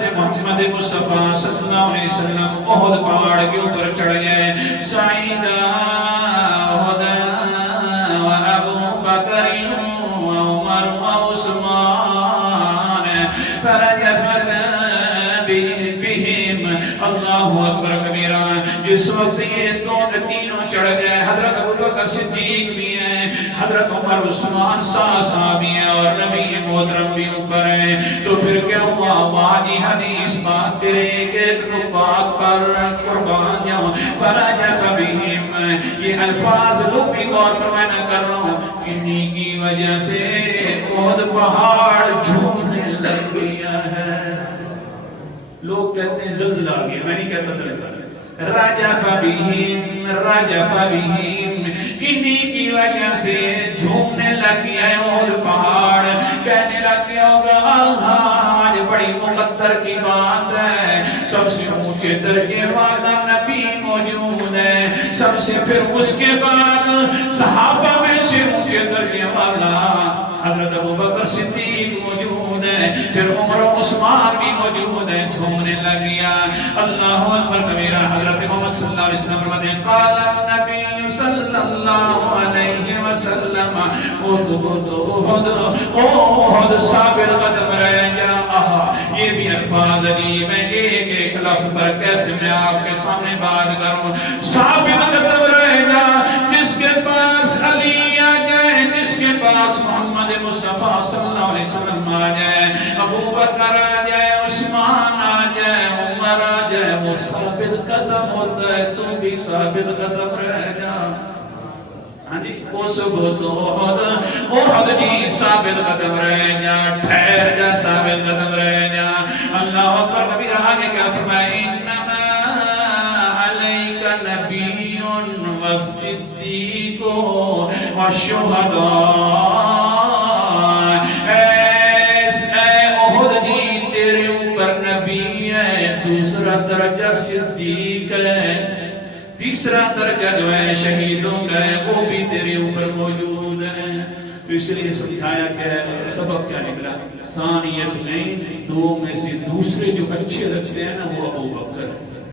حضرت محمد مصطفیٰ صلی اللہ علیہ وسلم احد پہاڑ کے اوپر چڑھ گئے سعیدہ احد و ابو بکر و عمر و عثمان فرجفت بہم اللہ اکبر کبیرہ جس وقت یہ تینوں چڑھ گئے حضرت ابو بکر صدیق بھی ہیں حضرت عمر عثمان صحابی ہیں اور نبی محترم بھی اوپر ہیں تو پھر کیا ہوا واجی حدیث بات تیرے ایک نکات پر قربان جاؤں فرجف بہم یہ الفاظ لغوی طور پر میں نہ کر رہا ہوں انہی کی وجہ سے احد پہاڑ جھومنے لگ گیا ہے لوگ کہتے ہیں زلزلہ آ گیا میں نہیں کہتا زلزلہ رجف بہم انہی کی وجہ سے جھومنے لگ گیا ہے احد پہاڑ کہنے لگ گیا ہوگا آج بڑی مقدر کی بات ہے سب سے اونچے درجے والا نبی موجود ہے سب سے پھر اس کے بعد صحابہ میں سے اونچے درجے والا حضرت ابو بکر صدیق موجود ہے پھر عمر و عثمان بھی موجود ہے جھومنے لگ گیا اللہ اکبر کبیرہ حضرت محمد صلی اللہ علیہ وسلم فرماتے ہیں قال النبی صلی اللہ علیہ وسلم اثبت احد ثابت قدم رہ جا یہ بھی الفاظ عجیب ہیں ایک لفظ پر کیسے میں آپ کے سامنے بات کروں ثابت قدم رہ جا جس کے پاس علی آ جائے جس کے پاس محمد مصطفیٰ صلی اللہ علیہ وسلم آ جائے ابو بکر آ جائے عثمان آ جائے عمر آ جائے وہ ثابت قدم ہوتا ہے تو بھی ثابت قدم رہ جا اثبت احد جی ثابت قدم رہ جا ٹھہر جا ثابت قدم رہ جا اللہ اکبر کبیر آگے کیا فرمائے انما علیک نبی والصدیق والشہداء دوسرا درجہ صدیق ہے تیسرا درجہ جو ہے شہیدوں کا ہے وہ بھی تیرے اوپر موجود ہے تو اس لیے سمجھایا کہ سبق کیا نکلا ثانی اثنین دو میں سے دوسرے جو اچھے رکھتے ہیں نا وہ ابو بکر